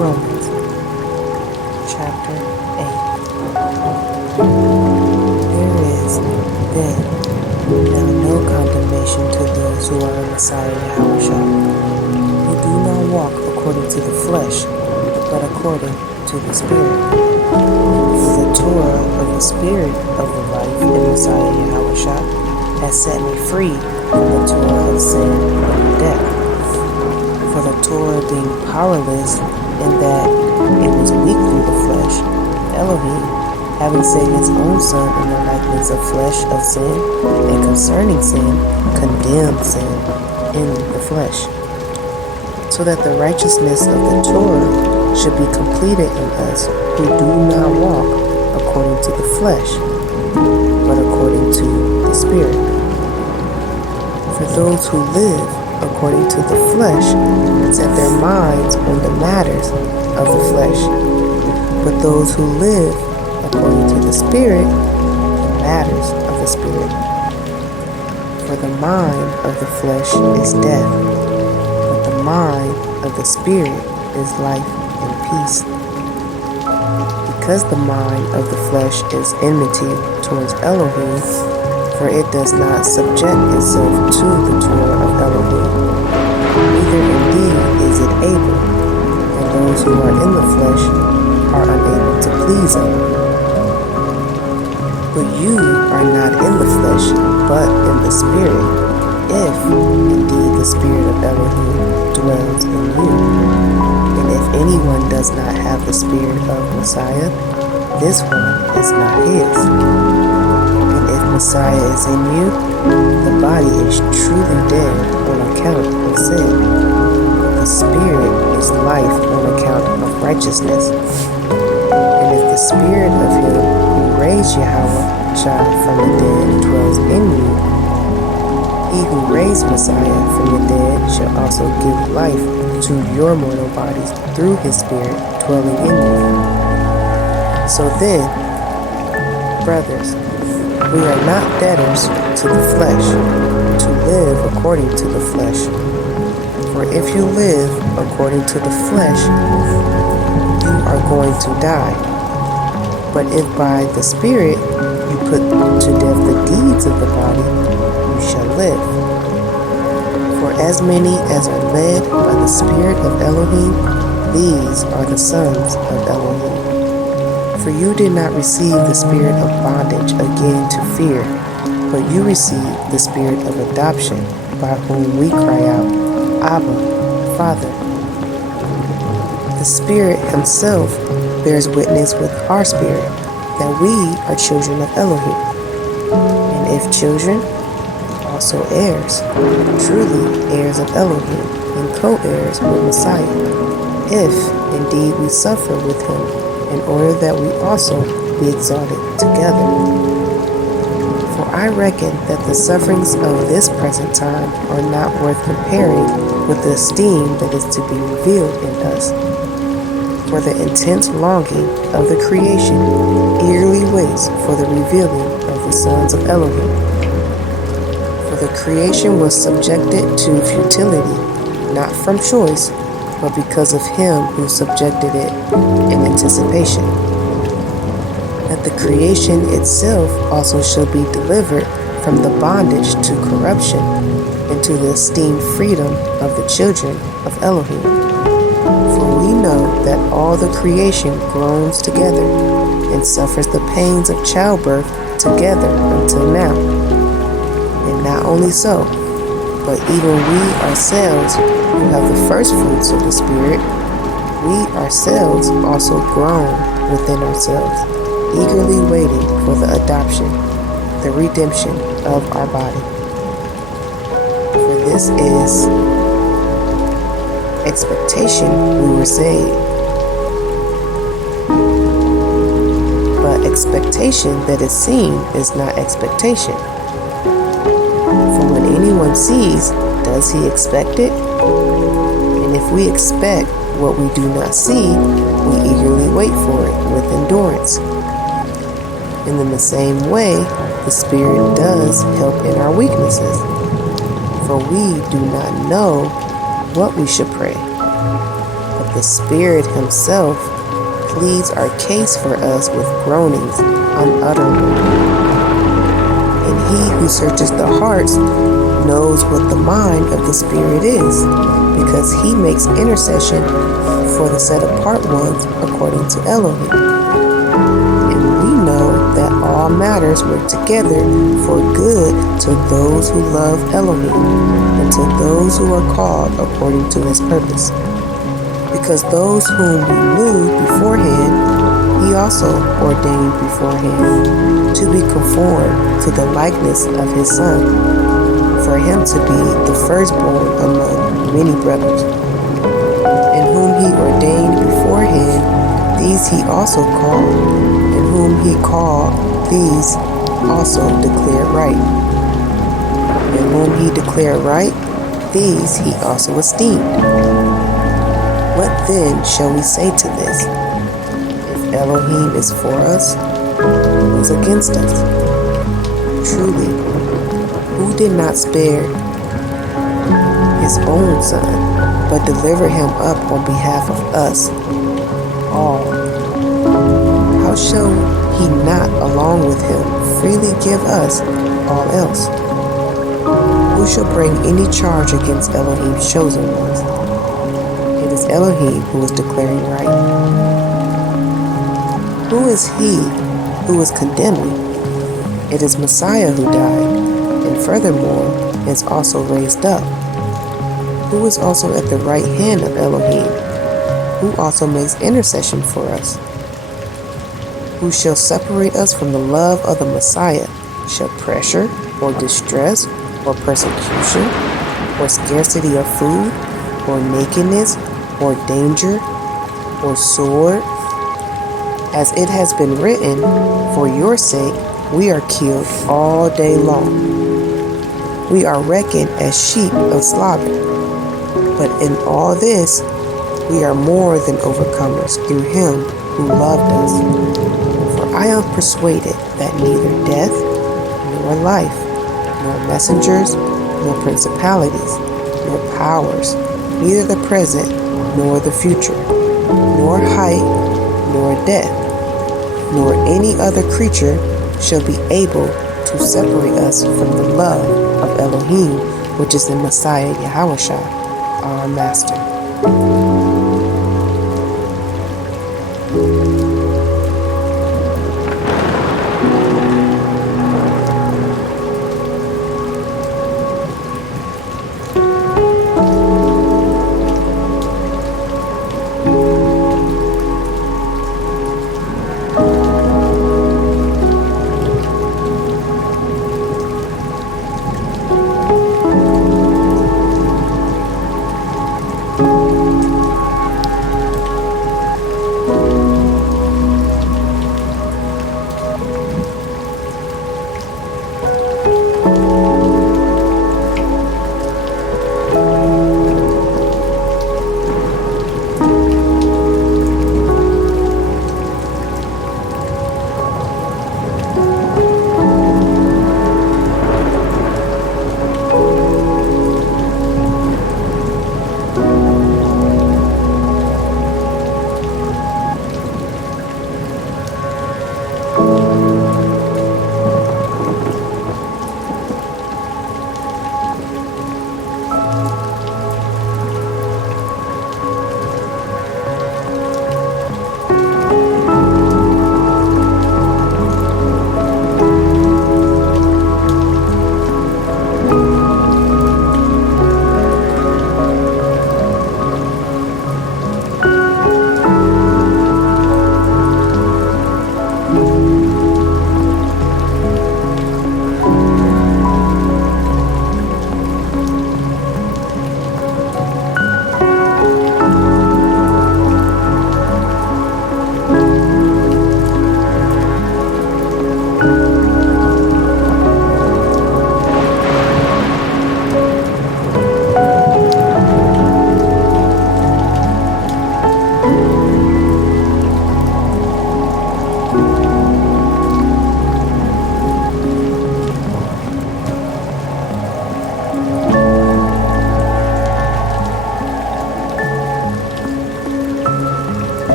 Romans chapter 8. There is then now no condemnation to those who are in Messiah YHWSHO, who do not walk according to the flesh, but according to the Spirit. For the Torah of the Spirit of the life in Messiah YHWSHO has set me free from the Torah of sin and death. For the Torah being powerless in that it was weak through the flesh, Elohim, having sent his own Son in the likeness of flesh of sin, and concerning sin, condemned sin in the flesh, so that the righteousness of the Torah should be completed in us who do not walk according to the flesh, but according to the Spirit. For those who live according to the flesh set their minds on the matters of the flesh, but those who live according to the Spirit, the matters of the Spirit. For the mind of the flesh is death, but the mind of the Spirit is life and peace. Because the mind of the flesh is enmity towards Elohim, for it does not subject itself to the Torah of Elohim, neither indeed is it able, and those who are in the flesh are unable to please him. But you are not in the flesh, but in the Spirit, if indeed the Spirit of Elohim dwells in you. And if anyone does not have the Spirit of Messiah, this one is not his. And if Messiah is in you, the body is truly dead on account of sin. The Spirit is life on account of righteousness. And if the Spirit of him who raised YHWSHO from the dead dwells in you, he who raised Messiah from the dead shall also give life to your mortal bodies through his Spirit dwelling in you. So then, brothers, we are not debtors to the flesh, to live according to the flesh. For if you live according to the flesh, you are going to die. But if by the Spirit you put to death the deeds of the body, you shall live. For as many as are led by the Spirit of Elohim, these are the sons of Elohim. For you did not receive the spirit of bondage again to fear, but you received the spirit of adoption, by whom we cry out, Abba, Father. The Spirit himself bears witness with our spirit that we are children of Elohim. And if children, also heirs, truly heirs of Elohim, and co-heirs with Messiah, if indeed we suffer with him, in order that we also be exalted together. For I reckon that the sufferings of this present time are not worth comparing with the esteem that is to be revealed in us. For the intense longing of the creation eagerly waits for the revealing of the sons of Elohim. For the creation was subjected to futility, not from choice, but because of him who subjected it in anticipation, that the creation itself also shall be delivered from the bondage to corruption into the esteemed freedom of the children of Elohim. For we know that all the creation groans together and suffers the pains of childbirth together until now. And not only so, but even we ourselves who have the first fruits of the Spirit, we ourselves also groan within ourselves, eagerly waiting for the adoption, the redemption of our body. For this is expectation we were saved. But expectation that is seen is not expectation. For when anyone sees, does he expect it? And if we expect what we do not see, we eagerly wait for it with endurance. And in the same way, the Spirit does help in our weaknesses. For we do not know what we should pray, but The Spirit Himself pleads our case for us with groanings unutterable. And He who searches the hearts knows what the mind of the Spirit is, because He makes intercession for the set-apart ones according to Elohim. And we know that all matters work together for good to those who love Elohim and to those who are called according to His purpose. Because those whom He knew beforehand, He also ordained beforehand to be conformed to the likeness of His Son, for Him to be the firstborn among many brothers. And whom He ordained beforehand, these He also called, and whom He called, these also declared right. And whom He declared right, these He also esteemed. What then shall we say to this? If Elohim is for us, who is against us? Truly, who did not spare His own Son, but delivered Him up on behalf of us all? How shall He not, along with Him, freely give us all else? Who shall bring any charge against Elohim's chosen ones? It is Elohim who is declaring right. Who is he who is condemning? It is Messiah who died, and furthermore is also raised up, who is also at the right hand of Elohim, who also makes intercession for us. Who shall separate us from the love of the Messiah? Shall pressure, or distress, or persecution, or scarcity of food, or nakedness, or danger, or sword? As it has been written, for your sake we are killed all day long. We are reckoned as sheep of slaughter. But in all this we are more than overcomers through Him who loved us. For I am persuaded that neither death, nor life, nor messengers, nor principalities, nor powers, neither the present, nor the future, nor height, nor depth, nor any other creature shall be able to separate us from the love of Elohim, which is in Messiah YHWSHO, our Master.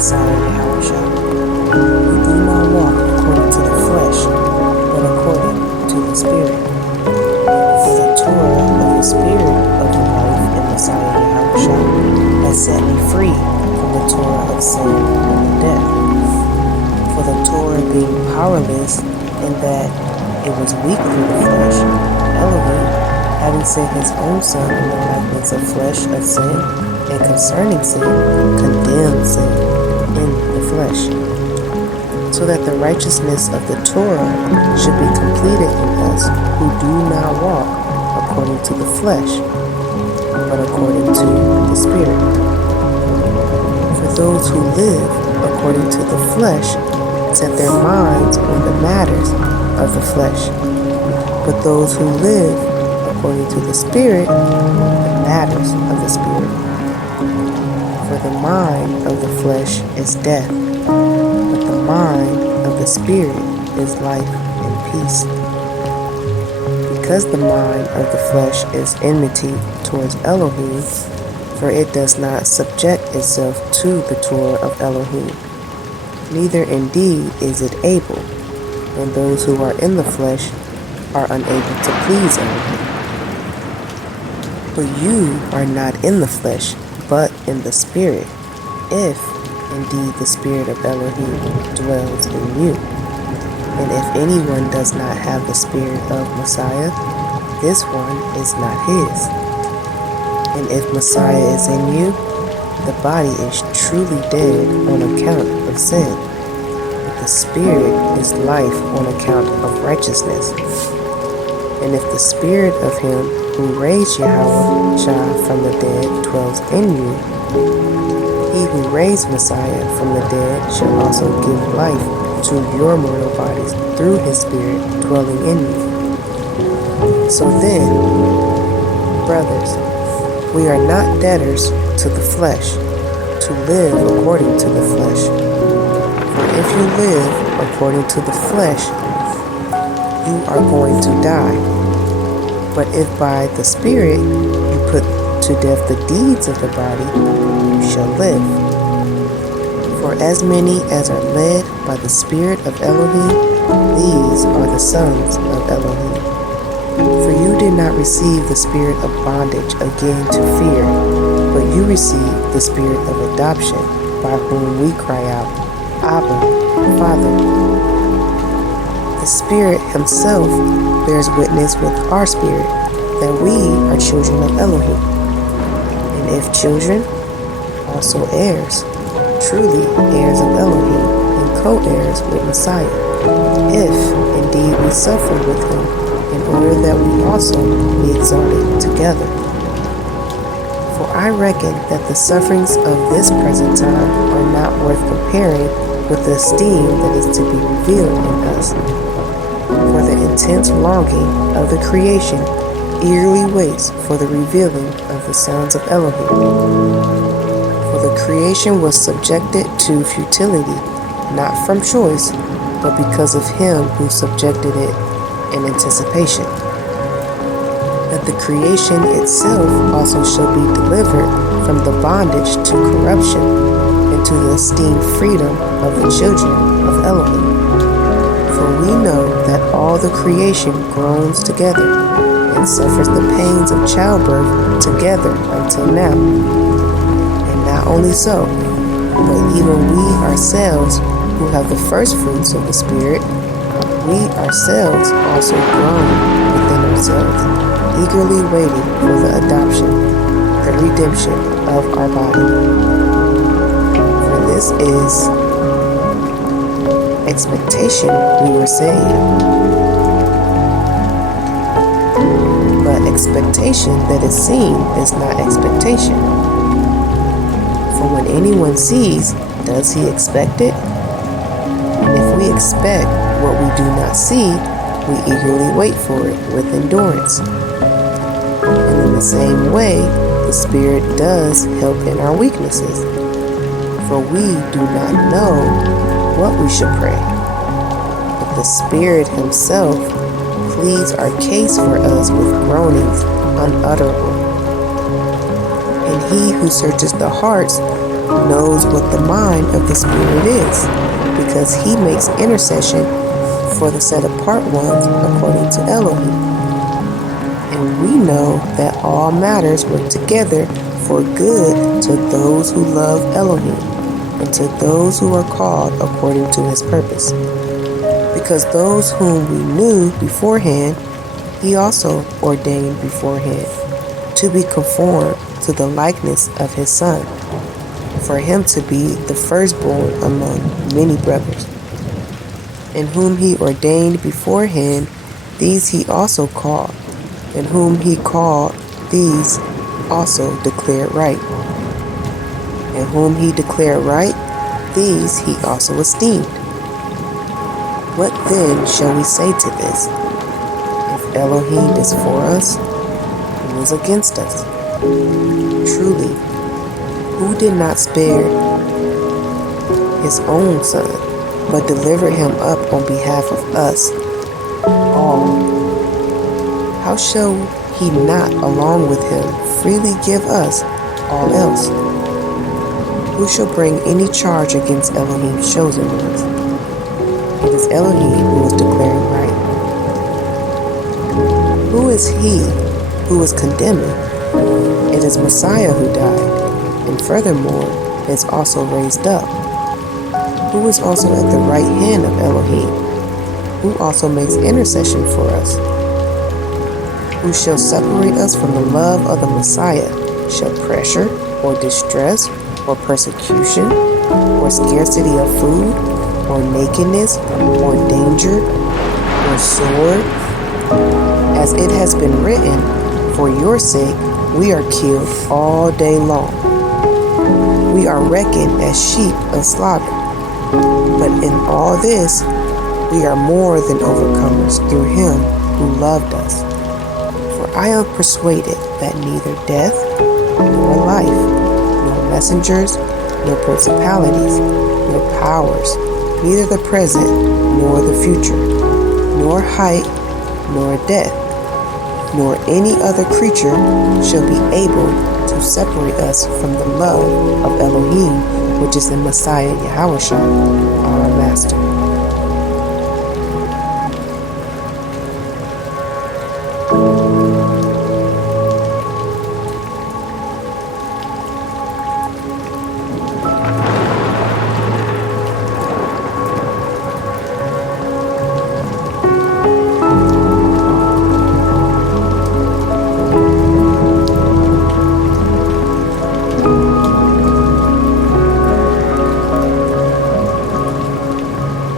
Messiah YHWSHO. We do not walk according to the flesh, but according to the Spirit. For the Torah of the Spirit of the life in Messiah YHWSHO has set me free from the Torah of sin and death. For the Torah being powerless in that it was weak through the flesh, Elohim, having sent his own Son in the likeness of flesh of sin, and concerning sin, condemned sin in the flesh, so that the righteousness of the Torah should be completed in us who do not walk according to the flesh, but according to the Spirit. For those who live according to the flesh set their minds on the matters of the flesh, but those who live according to the Spirit, the matters of the Spirit. For the mind of the flesh is death, but the mind of the Spirit is life and peace. Because the mind of the flesh is enmity towards Elohim, for it does not subject itself to the Torah of Elohim, neither indeed is it able, when those who are in the flesh are unable to please Elohim. But you are not in the flesh, but in the Spirit, if indeed the Spirit of Elohim dwells in you. And if anyone does not have the Spirit of Messiah, this one is not his. And if Messiah is in you, the body is truly dead on account of sin, but the Spirit is life on account of righteousness. And if the Spirit of him who raised YHWSHO from the dead dwells in you, he who raised Messiah from the dead shall also give life to your mortal bodies through his Spirit dwelling in you. So then, brothers, we are not debtors to the flesh, to live according to the flesh. For if you live according to the flesh, you are going to die. But if by the Spirit you put to death the deeds of the body, you shall live. For as many as are led by the Spirit of Elohim, these are the sons of Elohim. For you did not receive the spirit of bondage again to fear, but you received the spirit of adoption, by whom we cry out, Abba, Father. The Spirit himself bears witness with our spirit that we are children of Elohim. And if children, also heirs, truly heirs of Elohim, and co-heirs with Messiah, if indeed we suffer with him, in order that we also be exalted together. For I reckon that the sufferings of this present time are not worth comparing with the esteem that is to be revealed in us. For the intense longing of the creation eagerly waits for the revealing of the sons of Elohim. For the creation was subjected to futility, not from choice, but because of him who subjected it in anticipation, that the creation itself also shall be delivered from the bondage to corruption into the esteemed freedom of the children of Elohim. For we know that all the creation groans together and suffers the pains of childbirth together until now. And not only so, but even we ourselves who have the first fruits of the Spirit, we ourselves also groan within ourselves, eagerly waiting for the adoption, the redemption of our body. For this is expectation we were saved. But expectation that is seen is not expectation. For when anyone sees, does he expect it? If we expect what we do not see, we eagerly wait for it with endurance. And in the same way, the Spirit does help in our weaknesses. For we do not know what we should pray, but the Spirit himself pleads our case for us with groanings unutterable. And he who searches the hearts knows what the mind of the Spirit is, because he makes intercession for the set apart ones according to Elohim. And we know that all matters work together for good to those who love Elohim and to those who are called according to his purpose. Because those whom we knew beforehand, he also ordained beforehand to be conformed to the likeness of his Son, for him to be the firstborn among many brothers. And whom he ordained beforehand, these he also called. And whom he called, these also declared right. And whom he declared right, these he also esteemed. What then shall we say to this? If Elohim is for us, who is against us? Truly, who did not spare his own Son, but delivered him up on behalf of us all? How shall he not along with him freely give us all else? Who shall bring any charge against Elohim's chosen ones? It is Elohim who is declaring right. Who is he who is condemning? It is Messiah who died, and furthermore is also raised up, who is also at the right hand of Elohim, who also makes intercession for us. Who shall separate us from the love of the Messiah? Shall pressure, or distress, or persecution, or scarcity of food, or nakedness, or danger, or sword? As it has been written, for your sake we are killed all day long. We are reckoned as sheep of slaughter. But in all this, we are more than overcomers through him who loved us. For I am persuaded that neither death, nor life, nor messengers, nor principalities, nor powers, neither the present, nor the future, nor height, nor depth, nor any other creature shall be able to separate us from the love of Elohim, which is in Messiah YHWSHO, our Master.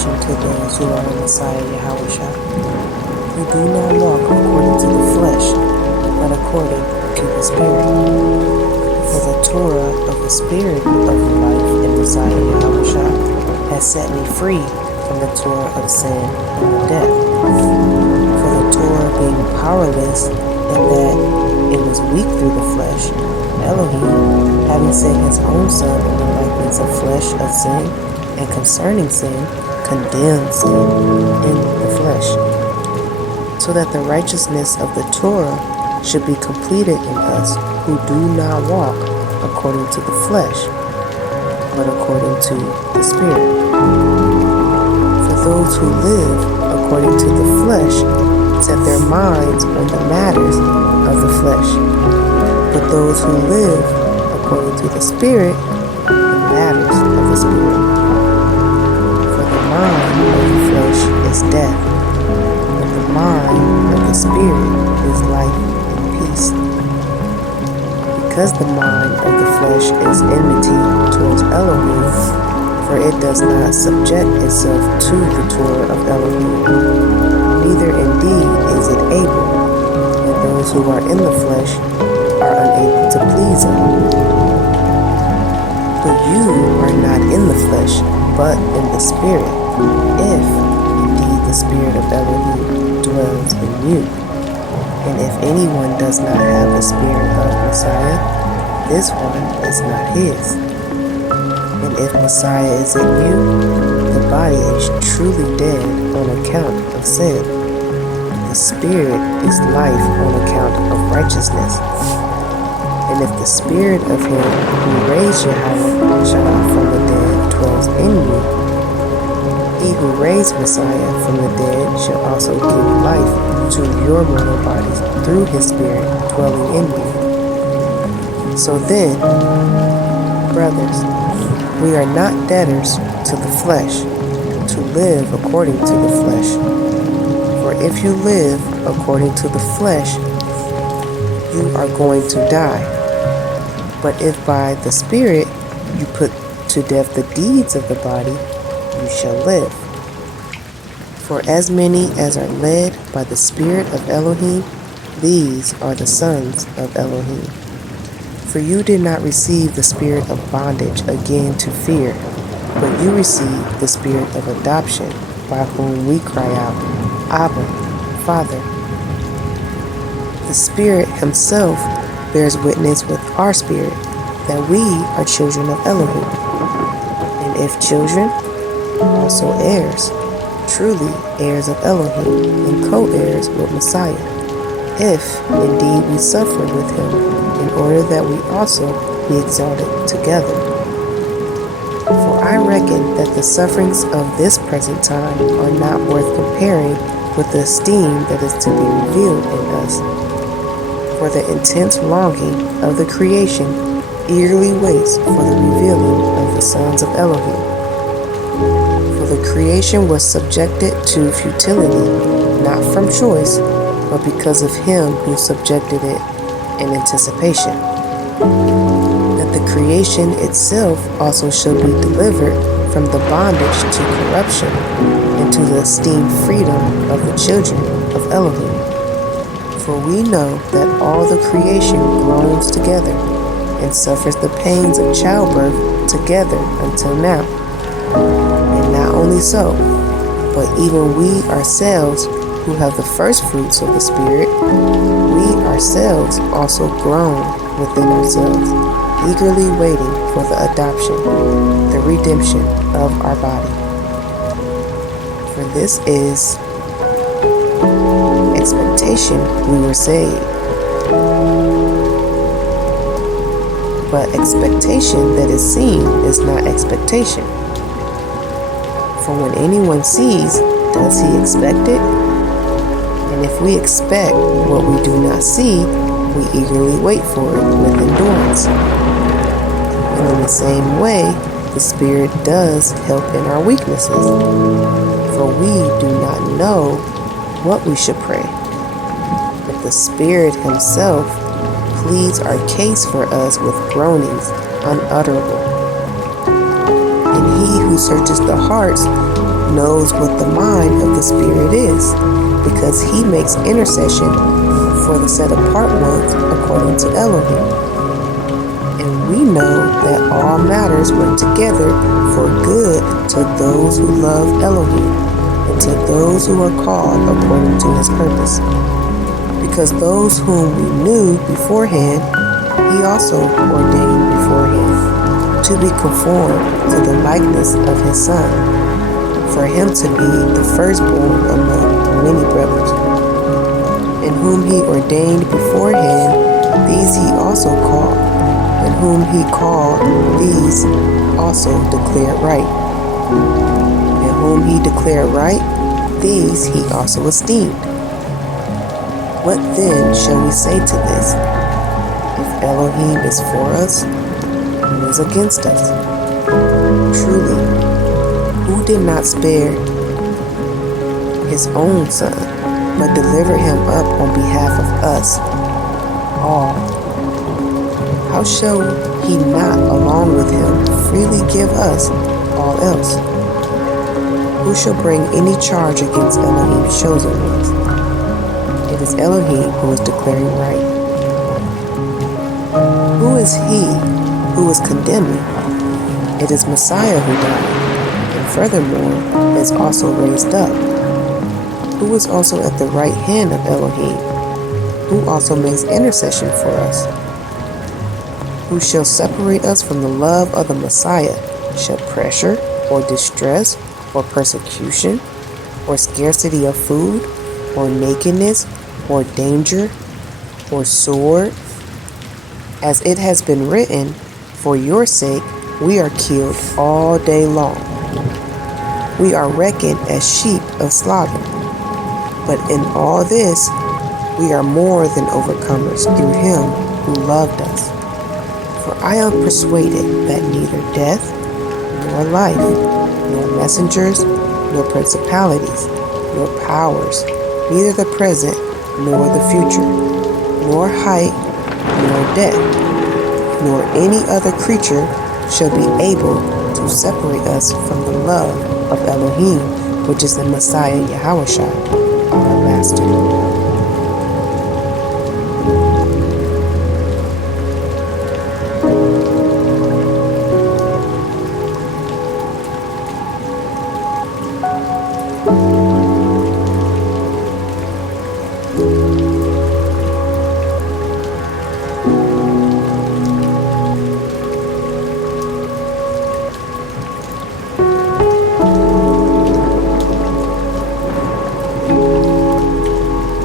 condemnation to those who are in Messiah YHWSHO, who do not walk according to the flesh, but according to the Spirit. For the Torah of the Spirit of life in Messiah YHWSHO has set me free from the Torah of sin and death. For the Torah being powerless in that it was weak through the flesh, Elohim, having sent his own Son in the likeness of flesh of sin, and concerning sin, condemned sin in the flesh, so that the righteousness of the Torah should be completed in us who do not walk according to the flesh, but according to the Spirit. For those who live according to the flesh set their minds on the matters of the flesh, but those who live according to the Spirit, the matters of the Spirit. For the mind of the flesh is death, but the mind of the Spirit is life and peace. Because the mind of the flesh is enmity towards Elohim, for it does not subject itself to the Torah of Elohim, neither indeed is it able, and those who are in the flesh are unable to please him. But you are not in the flesh, but in the Spirit, if indeed the Spirit of Elohim dwells in you. And if anyone does not have the Spirit of Messiah, this one is not his. And if Messiah is in you, the body is truly dead on account of sin. The Spirit is life on account of righteousness. And if the Spirit of him who raised YHWH from the dead dwells in you, he who raised Messiah from the dead shall also give life to your mortal bodies through his Spirit dwelling in you. So then, brothers, we are not debtors to the flesh, to live according to the flesh. For if you live according to the flesh, you are going to die. But if by the Spirit you put to death the deeds of the body, you shall live. For as many as are led by the Spirit of Elohim, these are the sons of Elohim. For you did not receive the spirit of bondage again to fear, but you received the Spirit of adoption, by whom we cry out, Abba, Father. The Spirit himself bears witness with our spirit that we are children of Elohim. And if children, also heirs, truly heirs of Elohim, and co-heirs with Messiah, if indeed we suffer with him, in order that we also be exalted together. For I reckon that the sufferings of this present time are not worth comparing with the esteem that is to be revealed in us. For the intense longing of the creation eagerly waits for the revealing of the sons of Elohim. For the creation was subjected to futility, not from choice, but because of him who subjected it in anticipation, that the creation itself also shall be delivered from the bondage to corruption into the esteemed freedom of the children of Elohim. For we know that all the creation groans together and suffers the pains of childbirth together until now. And not only so, but even we ourselves who have the first fruits of the Spirit, we ourselves also groan within ourselves, eagerly waiting for the adoption, the redemption of our body. For this is expectation we were saved. But expectation that is seen is not expectation. For when anyone sees, does he expect it? And if we expect what we do not see, we eagerly wait for it with endurance. And in the same way, the Spirit does help in our weaknesses. For we do not know what we should pray, but the Spirit himself pleads our case for us with groanings unutterable. And he who searches the hearts knows what the mind of the Spirit is, because he makes intercession for the set apart ones according to Elohim. And we know that all matters work together for good to those who love Elohim, and to those who are called according to his purpose. Because those whom we knew beforehand, he also ordained beforehand to be conformed to the likeness of his Son, for him to be the firstborn among many brothers. And whom he ordained beforehand, these he also called. And whom he called, these also declared right. And whom he declared right, these he also esteemed. What then shall we say to this? If Elohim is for us, who is against us? Truly, who did not spare his own Son, but delivered him up on behalf of us all? How shall he not, along with him, freely give us all else? Who shall bring any charge against Elohim's chosen ones? It is Elohim who is declaring right. Who is he who is condemning? It is Messiah who died, and furthermore is also raised up, who is also at the right hand of Elohim, who also makes intercession for us. Who shall separate us from the love of the Messiah? Shall pressure, or distress, or persecution, or scarcity of food, or nakedness, or danger, or sword? As it has been written, for your sake we are killed all day long. We are reckoned as sheep of slaughter. But in all this, we are more than overcomers through him who loved us. For I am persuaded that neither death, nor life, nor messengers, nor principalities, nor powers, neither the present, nor the future, nor height, nor depth, nor any other creature shall be able to separate us from the love of Elohim, which is the Messiah YHWSHO, our Master.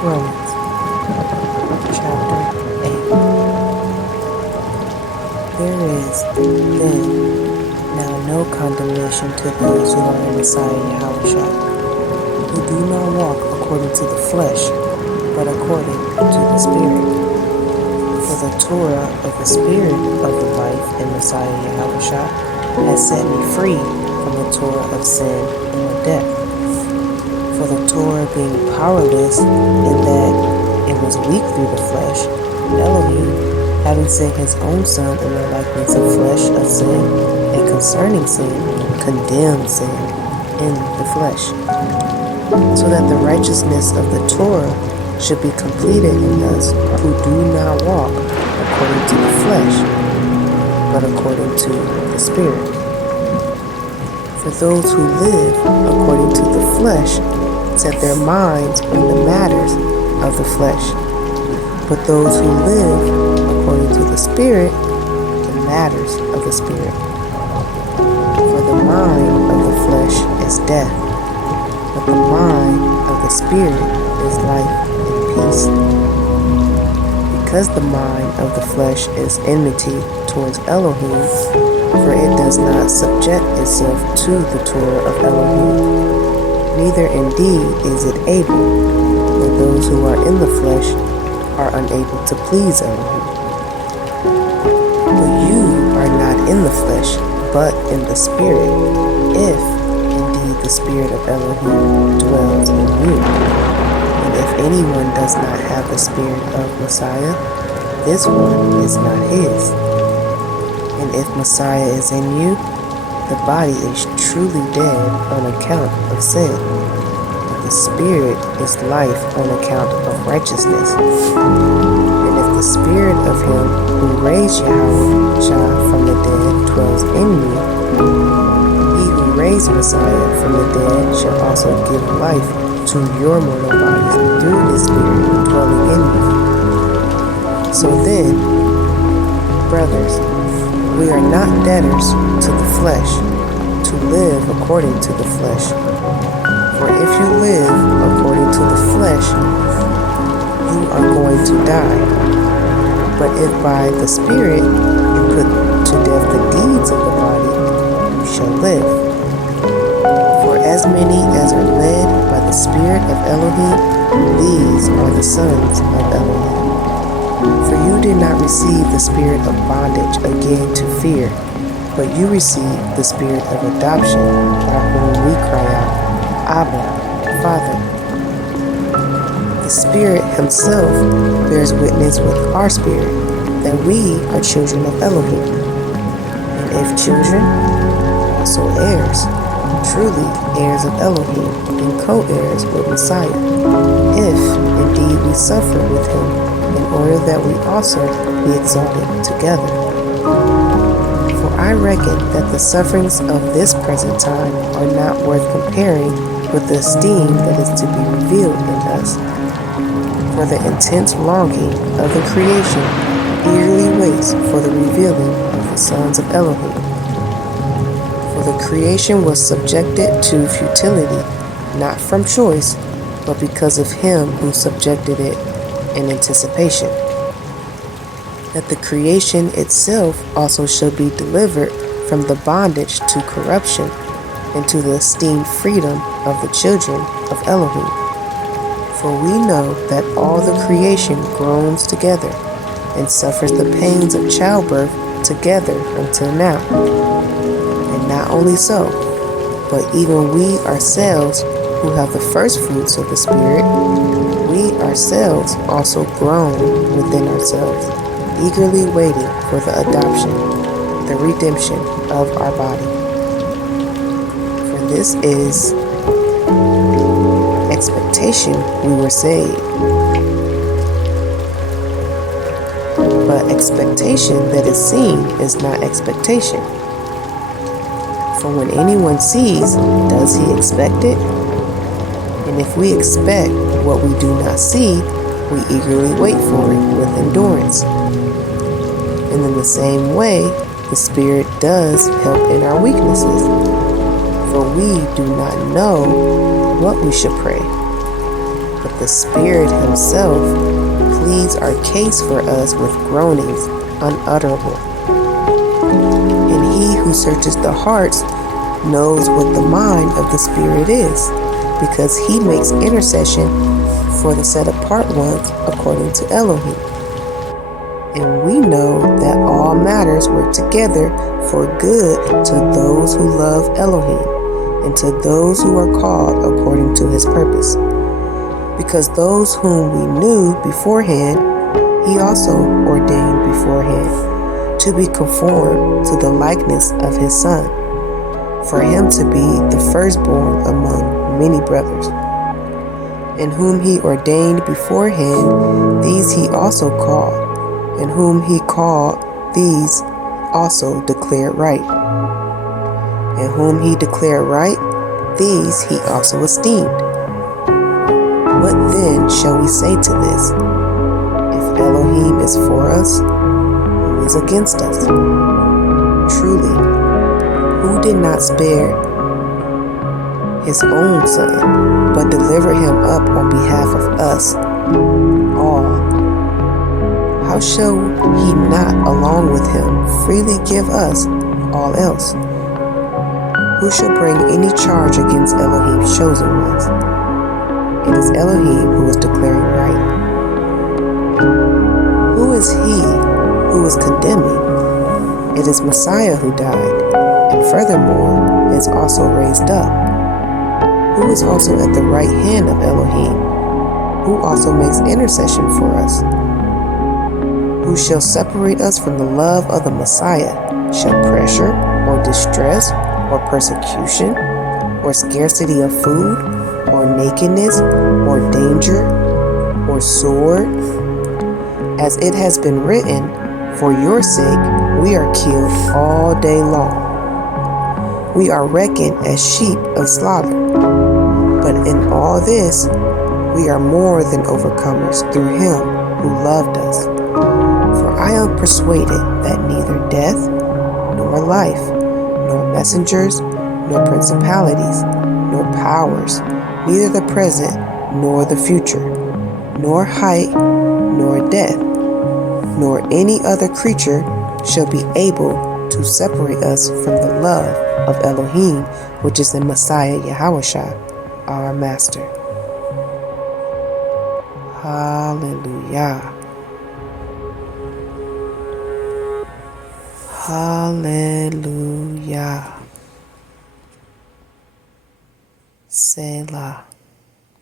Romans chapter 8. There is, then, now no condemnation to those who are in Messiah YHWSHO, who do not walk according to the flesh, but according to the Spirit. For the Torah of the Spirit of the life in Messiah YHWSHO has set me free from the Torah of sin and of death. For the Torah being powerless in that it was weak through the flesh, Elohim, having sent his own Son in the likeness of flesh of sin, and concerning sin, condemned sin in the flesh, so that the righteousness of the Torah should be completed in us who do not walk according to the flesh, but according to the Spirit. For those who live according to the flesh set their minds on the matters of the flesh, but those who live according to the Spirit, the matters of the Spirit. For the mind of the flesh is death, but the mind of the Spirit is life and peace. Because the mind of the flesh is enmity towards Elohim, for it does not subject itself to the Torah of Elohim, neither indeed is it able, but those who are in the flesh are unable to please Elohim. But you are not in the flesh, but in the Spirit, if indeed the Spirit of Elohim dwells in you. And if anyone does not have the Spirit of Messiah, this one is not his. And if Messiah is in you, the body is truly dead on account of sin, but the Spirit is life on account of righteousness. And if the Spirit of him who raised YHWSHO from the dead dwells in you, he who raised Messiah from the dead shall also give life to your mortal bodies through his Spirit dwelling in you. So then, brothers, we are not debtors to the flesh, to live according to the flesh. For if you live according to the flesh, you are going to die. But if by the Spirit you put to death the deeds of the body, you shall live. For as many as are led by the Spirit of Elohim, these are the sons of Elohim. For you did not receive the spirit of bondage again to fear, but you received the spirit of adoption, by whom we cry out, Abba, Father. The Spirit himself bears witness with our spirit that we are children of Elohim. And if children, also heirs, truly heirs of Elohim, and co-heirs with Messiah, if indeed we suffer with him, in order that we also be exalted together. For I reckon that the sufferings of this present time are not worth comparing with the esteem that is to be revealed in us. For the intense longing of the creation eagerly waits for the revealing of the sons of Elohim. For the creation was subjected to futility, not from choice, but because of him who subjected it in anticipation, that the creation itself also shall be delivered from the bondage to corruption into the esteemed freedom of the children of Elohim. For we know that all the creation groans together and suffers the pains of childbirth together until now. And not only so, but even we ourselves who have the first fruits of the Spirit, we ourselves also groan within ourselves, eagerly waiting for the adoption, the redemption of our body. For this is expectation we were saved. But expectation that is seen is not expectation. For when anyone sees, does he expect it? And if we expect what we do not see, we eagerly wait for it with endurance. And in the same way, the Spirit does help in our weaknesses. For we do not know what we should pray, but the Spirit himself pleads our case for us with groanings unutterable. And he who searches the hearts knows what the mind of the Spirit is, because he makes intercession for the set apart ones according to Elohim. And we know that all matters work together for good to those who love Elohim, and to those who are called according to his purpose. Because those whom we knew beforehand, he also ordained beforehand to be conformed to the likeness of his Son, for him to be the firstborn among many brothers. And whom he ordained beforehand, these he also called. And whom he called, these also declared right. And whom he declared right, these he also esteemed. What then shall we say to this? If Elohim is for us, who is against us? Truly, who did not spare his own Son, but delivered him up on behalf of us all? How shall he not, along with him, freely give us all else? Who shall bring any charge against Elohim's chosen ones? It is Elohim who is declaring right. Who is he who is condemning? It is Messiah who died, and furthermore is also raised up, who is also at the right hand of Elohim, who also makes intercession for us. Who shall separate us from the love of the Messiah? Shall pressure, or distress, or persecution, or scarcity of food, or nakedness, or danger, or sword? As it has been written, for your sake we are killed all day long. We are reckoned as sheep of slaughter. But in all this, we are more than overcomers through him who loved us. For I am persuaded that neither death, nor life, nor messengers, nor principalities, nor powers, neither the present, nor the future, nor height, nor depth, nor any other creature shall be able to separate us from the love of Elohim, which is in Messiah YHWSHO, our Master. Hallelujah. Hallelujah. Selah.